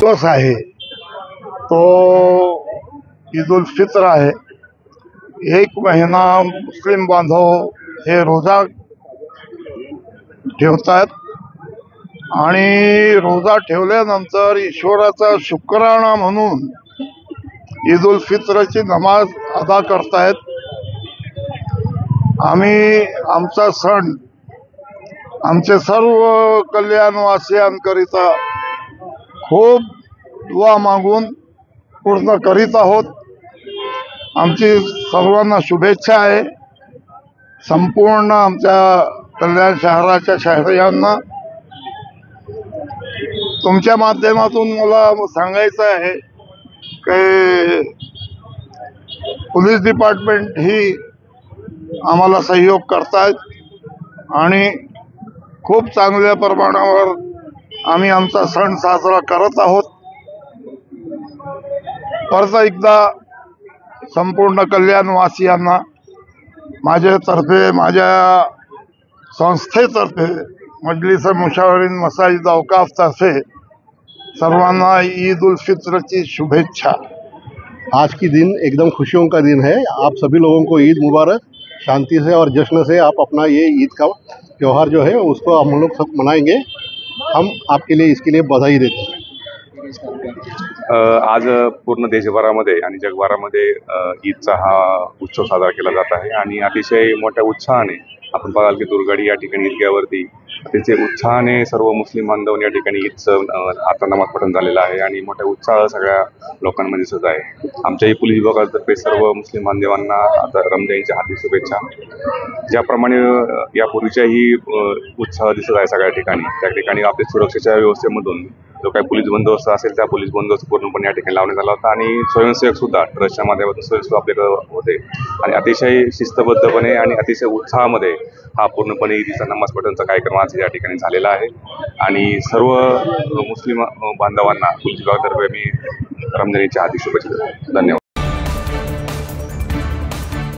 दिवस आहे तो ईद उल फित्र आहे। एक महिना मुस्लिम बांधव हे रोजा ठेवतात आणि रोजा ठेवल्यानंतर ईश्वराचा शुक्राणा म्हणून ईद उल फित्रची नमाज अदा करतायत। आम्ही आमचा सण आमचे सर्व कल्याणवासियांकरिता खूप दुआ मागून पूर्ण करीत आहोत। आमची सर्वांना शुभेच्छा आहे, संपूर्ण आमच्या कल्याण शहराच्या शहरीयांना। तुमच्या माध्यमातून मला सांगायचं आहे की पोलीस डिपार्टमेंट ही आम्हाला सहयोग करतायत आणि खूप चांगल्या प्रमाणावर आम्ही आमचा सण साजरा करत आहोत। परत एकदा संपूर्ण कल्याणवासियांना माझ्यातर्फे, माझ्या संस्थेतर्फे, मजलिस मुशावरीन मसाजिद औकाफ तर्फे सर्वांना ईद उल फित्र की शुभेच्छा। आज की दिन एकदम खुशियों का दिन है। आप सभी लोगों को ईद मुबारक। शांति से और जश्न से आप अपना ये ईद का त्यौहार जो है उसको हम लोग सब मनाएंगे। हम आपके लिए इसके लिए बधाई देते हैं। आज पूर्ण देशभरामध्ये आणि जगभरामध्ये ईदचा हा उत्सव साजरा केला जात आहे आणि अतिशय मोठ्या उत्साहाने आपण बघाल की दुर्गाडी या ठिकाणी ईदगाहवरती त्याचे उत्साहाने सर्व मुस्लिम बांधव या ठिकाणी ईदचं आता नमाज पठण झालेलं आहे आणि मोठ्या उत्साह सगळ्या लोकांमध्ये दिसत आहे। आमच्याही पोलीस विभागातर्फे सर्व मुस्लिम बांधवांना आता रमजानच्या हार्दिक शुभेच्छा। ज्याप्रमाणे यापूर्वीच्याही उत्साह दिसत आहे सगळ्या ठिकाणी, त्या ठिकाणी आपल्या सुरक्षेच्या व्यवस्थेमधून जो काही पोलीस बंदोबस्त असेल त्या पोलीस बंदोबस्त पूर्णपणे या ठिकाणी लावण्यात आला होता आणि स्वयंसेवक सुद्धा ट्रस्टच्या माध्यमातून स्वयंसेवक आपल्याकडे होते आणि अतिशय शिस्तबद्धपणे आणि अतिशय उत्साहामध्ये हा पूर्णपणे ईदचा नमाज पठणचा कार्यक्रम आज या ठिकाणी झालेला आहे आणि सर्व मुस्लिम बांधवांना पोलीस विभागातर्फे मी रमजानच्या हार्दिक शुभेच्छा देतो। धन्यवाद।